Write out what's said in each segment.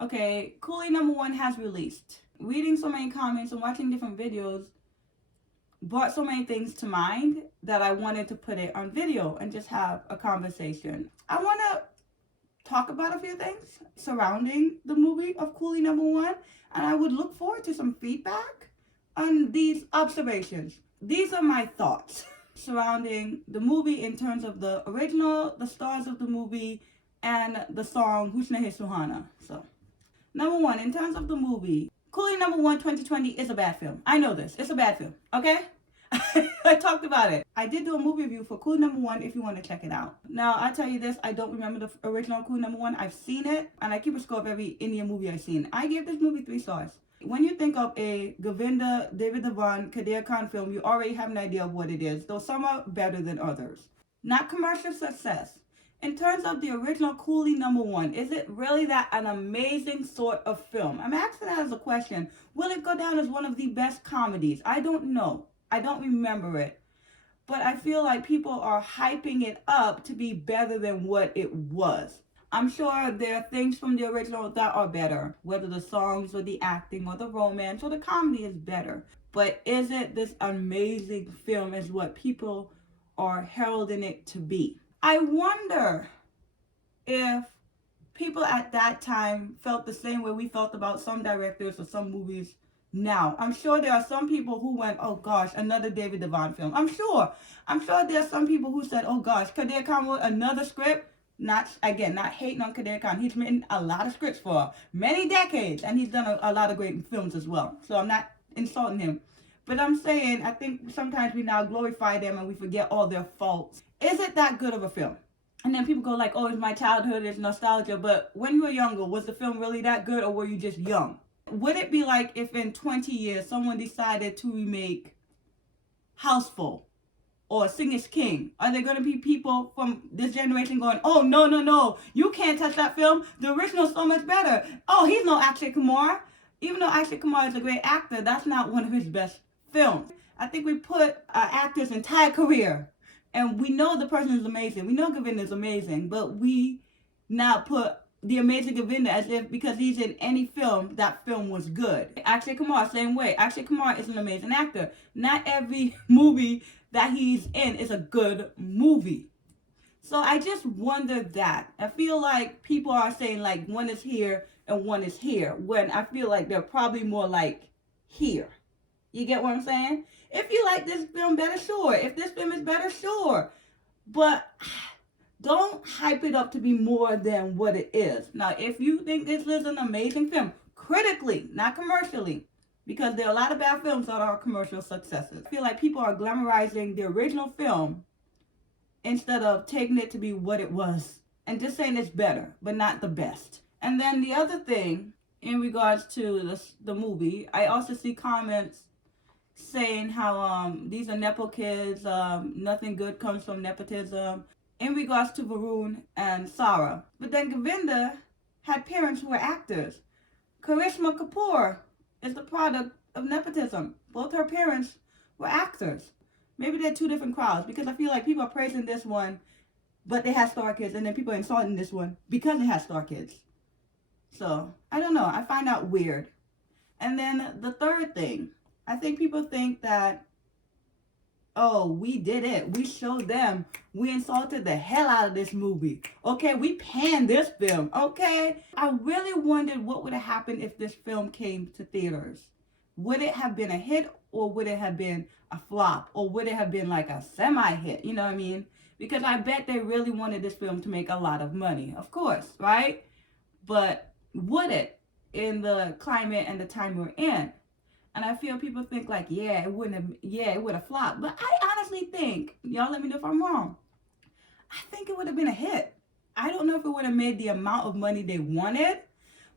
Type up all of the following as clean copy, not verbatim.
Okay, Coolie #1 has released. Reading so many comments and watching different videos brought so many things to mind that I wanted to put it on video and just have a conversation. I want to talk about a few things surrounding the movie of Coolie #1, and I would look forward to some feedback on these observations. These are my thoughts surrounding the movie in terms of the original, the stars of the movie, and the song Husna Suhana. So, number one, in terms of the movie, Coolie #1 2020 is a bad film. I know this. It's a bad film, okay? I talked about it. I did do a movie review for Coolie #1 if you want to check it out. Now, I'll tell you this. I don't remember the original Coolie #1. I've seen it, and I keep a score of every Indian movie I've seen. I gave this movie 3 stars. When you think of a Govinda, David Dhawan, Kadir Khan film, you already have an idea of what it is, though some are better than others. Not commercial success. In terms of the original Coolie #1, is it really that an amazing sort of film? I'm asking that as a question. Will it go down as one of the best comedies? I don't know. I don't remember it. But I feel like people are hyping it up to be better than what it was. I'm sure there are things from the original that are better, whether the songs or the acting or the romance or the comedy is better. But is it this amazing film as what people are heralding it to be? I wonder if people at that time felt the same way we felt about some directors or some movies now. I'm sure there are some people who went, oh gosh, another David Dhawan film. I'm sure there are some people who said, oh gosh, Kadir Khan wrote another script. Not hating on Kadir Khan. He's written a lot of scripts for many decades, and he's done a lot of great films as well. So I'm not insulting him. But I'm saying, I think sometimes we now glorify them and we forget all their faults. Is it that good of a film? And then people go like, oh, it's my childhood, it's nostalgia. But when you were younger, was the film really that good, or were you just young? Would it be like if in 20 years someone decided to remake Houseful or Sing is King? Are there going to be people from this generation going, oh, no, you can't touch that film. The original's so much better. Oh, he's no Akshay Kumar. Even though Akshay Kumar is a great actor, that's not one of his best films. I think we put an actor's entire career, and we know the person is amazing. We know Govinda is amazing, but we now put the amazing Govinda as if because he's in any film, that film was good. Akshay Kumar, same way. Akshay Kumar is an amazing actor. Not every movie that he's in is a good movie. So I just wonder that. I feel like people are saying like one is here and one is here, when I feel like they're probably more like here. You get what I'm saying? If you like this film better, sure. If this film is better, sure. But don't hype it up to be more than what it is. Now, if you think this is an amazing film, critically, not commercially, because there are a lot of bad films that are commercial successes. I feel like people are glamorizing the original film instead of taking it to be what it was and just saying it's better, but not the best. And then the other thing, in regards to the movie, I also see comments saying how these are Nepo kids, nothing good comes from nepotism, in regards to Varun and Sarah. But then Govinda had parents who were actors. Karishma Kapoor is the product of nepotism. Both her parents were actors. Maybe they're two different crowds, because I feel like people are praising this one, but they have star kids, and then people are insulting this one because they have star kids. So, I don't know. I find that weird. And then the third thing, I think people think that, oh, we did it. We showed them. We insulted the hell out of this movie. Okay, we panned this film. Okay. I really wondered what would have happened if this film came to theaters. Would it have been a hit, or would it have been a flop? Or would it have been like a semi-hit? You know what I mean? Because I bet they really wanted this film to make a lot of money. Of course, right? But would it, in the climate and the time we're in? And I feel people think like, it would have flopped. But I honestly think, y'all let me know if I'm wrong, I think it would have been a hit. I don't know if it would have made the amount of money they wanted,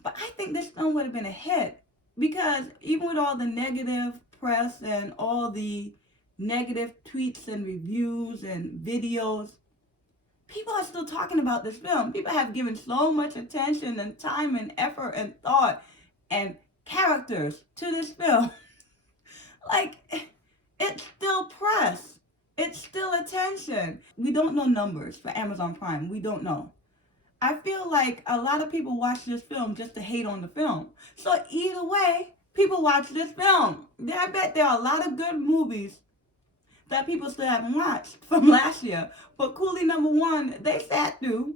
but I think this film would have been a hit. Because even with all the negative press and all the negative tweets and reviews and videos, people are still talking about this film. People have given so much attention and time and effort and thought and characters to this film. Like, it's still press. It's still attention. We don't know numbers for Amazon Prime. We don't know. I feel like a lot of people watch this film just to hate on the film. So either way, people watch this film. I bet there are a lot of good movies that people still haven't watched from last year. But Coolie #1, they sat through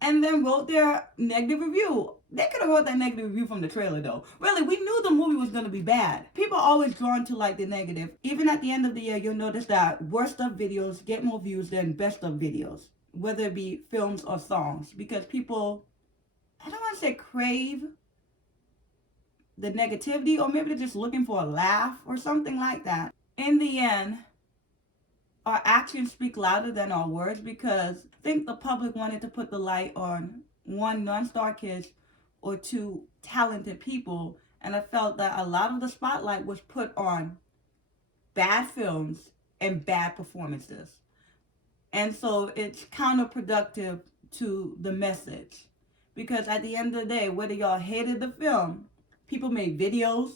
and then wrote their negative review. They could have wrote that negative review from the trailer though. Really, we knew the movie was going to be bad. People are always drawn to like the negative. Even at the end of the year, you'll notice that worst of videos get more views than best of videos, whether it be films or songs, because people, I don't want to say crave the negativity, or maybe they're just looking for a laugh or something like that. In the end, our actions speak louder than our words, because I think the public wanted to put the light on one, non-star kids, or two, talented people, and I felt that a lot of the spotlight was put on bad films and bad performances. And so it's counterproductive to the message. Because at the end of the day, whether y'all hated the film, people made videos,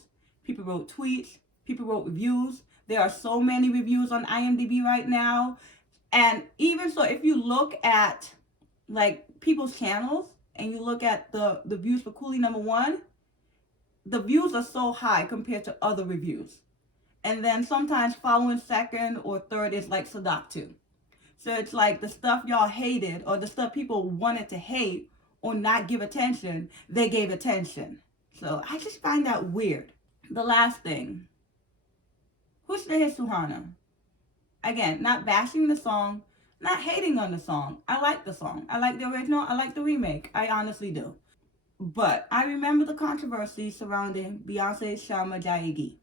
people wrote tweets, people wrote reviews. There are so many reviews on IMDb right now. And even so, if you look at like people's channels and you look at the views for Coolie #1, the views are so high compared to other reviews. And then sometimes following second or third is like Sadatu. So it's like the stuff y'all hated, or the stuff people wanted to hate or not give attention, they gave attention. So I just find that weird. The last thing, Husna Suhana. Again, not bashing the song, not hating on the song. I like the song. I like the original. I like the remake. I honestly do. But I remember the controversy surrounding Beyonce Sharma Jayegi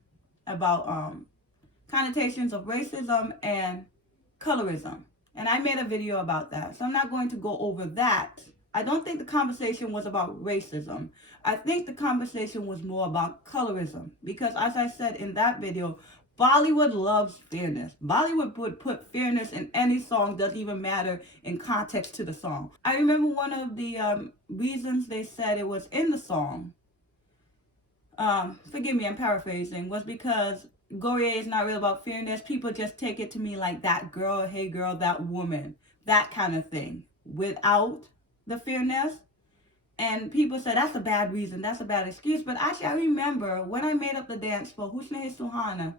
about connotations of racism and colorism. And I made a video about that. So I'm not going to go over that. I don't think the conversation was about racism. I think the conversation was more about colorism. Because as I said in that video, Bollywood loves fairness. Bollywood would put fairness in any song, doesn't even matter in context to the song. I remember one of the reasons they said it was in the song, forgive me, I'm paraphrasing, was because Gorie is not real about fairness. People just take it to me like that girl, hey girl, that woman, that kind of thing, without the fairness. And people said that's a bad reason, that's a bad excuse. But actually, I remember when I made up the dance for Husna Suhana,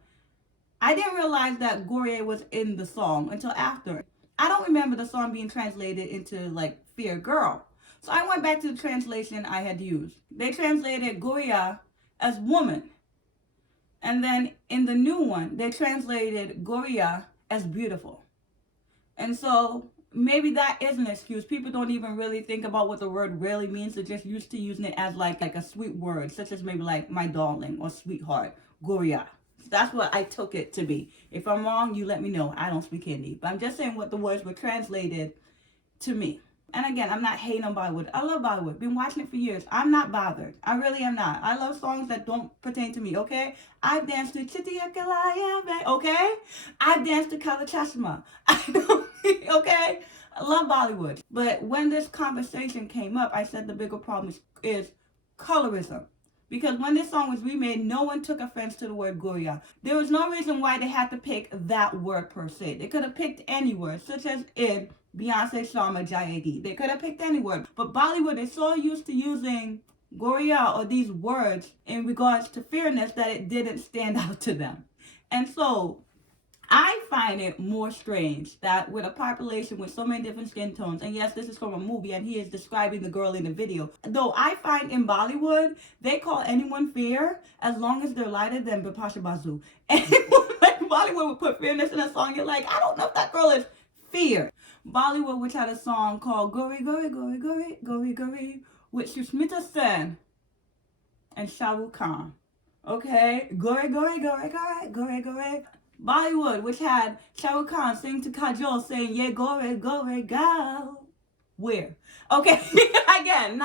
I didn't realize that Gorie was in the song until after. I don't remember the song being translated into like Fair Girl. So I went back to the translation I had used. They translated Goria as woman. And then in the new one, they translated Goria as beautiful. And so maybe that is an excuse. People don't even really think about what the word really means. They're just used to using it as like a sweet word, such as maybe like my darling or sweetheart, Goria. That's what I took it to be. If I'm wrong, you let me know. I don't speak Hindi. But I'm just saying what the words were translated to me. And again, I'm not hating on Bollywood. I love Bollywood. Been watching it for years. I'm not bothered. I really am not. I love songs that don't pertain to me, okay? I've danced to Chitiya Kalaya, okay? I've danced to Kala Chashma. I don't, okay? I love Bollywood. But when this conversation came up, I said the bigger problem is colorism. Because when this song was remade, no one took offense to the word Goria. There was no reason why they had to pick that word per se. They could have picked any word, such as in Beyonce Sharma Jayegi. They could have picked any word. But Bollywood is so used to using Goria or these words in regards to fairness that it didn't stand out to them. And so I find it more strange that with a population with so many different skin tones, and yes, this is from a movie and he is describing the girl in the video, though I find in Bollywood, they call anyone fair as long as they're lighter than Bipasha Basu. Anyone like Bollywood would put fairness in a song, you're like, I don't know if that girl is fair. Bollywood, which had a song called Gori Gori Gori Gori Gori Gori with Sushmita Sen and Shah Rukh Khan. Okay? Gori Gori Gori Gori Gori Gori. Bollywood, which had Shah Rukh Khan sing to Kajol saying, yeah, gore, gore, go. Where? Okay, again,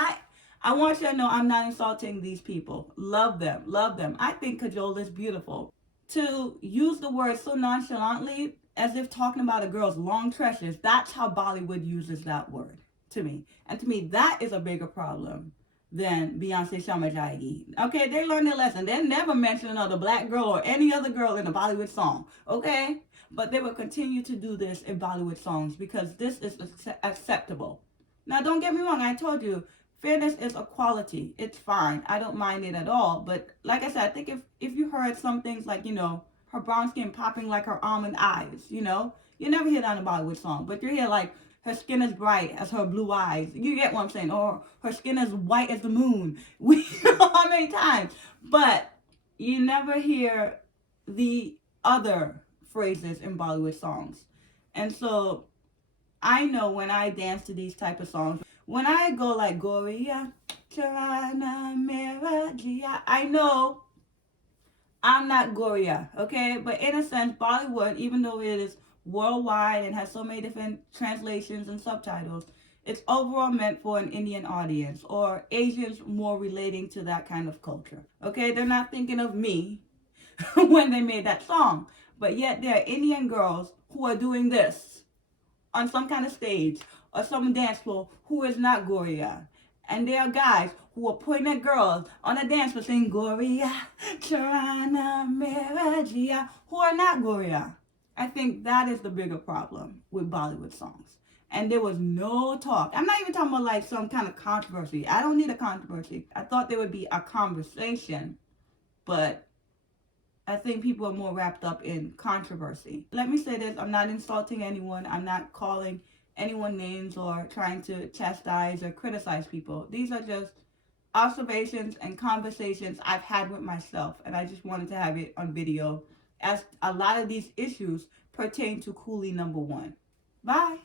I want you to know I'm not insulting these people. Love them, love them. I think Kajol is beautiful. To use the word so nonchalantly, as if talking about a girl's long tresses, that's how Bollywood uses that word to me. And to me, that is a bigger problem than Beyonce Sharma Jayegi. Okay, they learned their lesson. They never mention another black girl or any other girl in a Bollywood song. Okay? But they will continue to do this in Bollywood songs because this is acceptable. Now, don't get me wrong. I told you, fairness is a quality. It's fine. I don't mind it at all. But like I said, I think if you heard some things like, her brown skin popping like her almond eyes, you never hear that in a Bollywood song. But you hear like her skin is bright as her blue eyes. You get what I'm saying? Or her skin is white as the moon. We know how many times. But you never hear the other phrases in Bollywood songs. And so I know when I dance to these type of songs, when I go like Goria, Charana, Mera, Gia, I know I'm not Goria, okay? But in a sense, Bollywood, even though it is worldwide and has so many different translations and subtitles, it's overall meant for an Indian audience or Asians more relating to that kind of culture, okay? They're not thinking of me when they made that song. But yet there are Indian girls who are doing this on some kind of stage or some dance floor who is not Goria. And there are guys who are pointing at girls on a dance floor saying Goria, Charana, Meragia, who are not Goria. I think that is the bigger problem with Bollywood songs. And there was no talk. I'm not even talking about like some kind of controversy. I don't need a controversy. I thought there would be a conversation, but I think people are more wrapped up in controversy. Let me say this, I'm not insulting anyone. I'm not calling anyone names or trying to chastise or criticize people. These are just observations and conversations I've had with myself, and I just wanted to have it on video as a lot of these issues pertain to Coolie #1. Bye.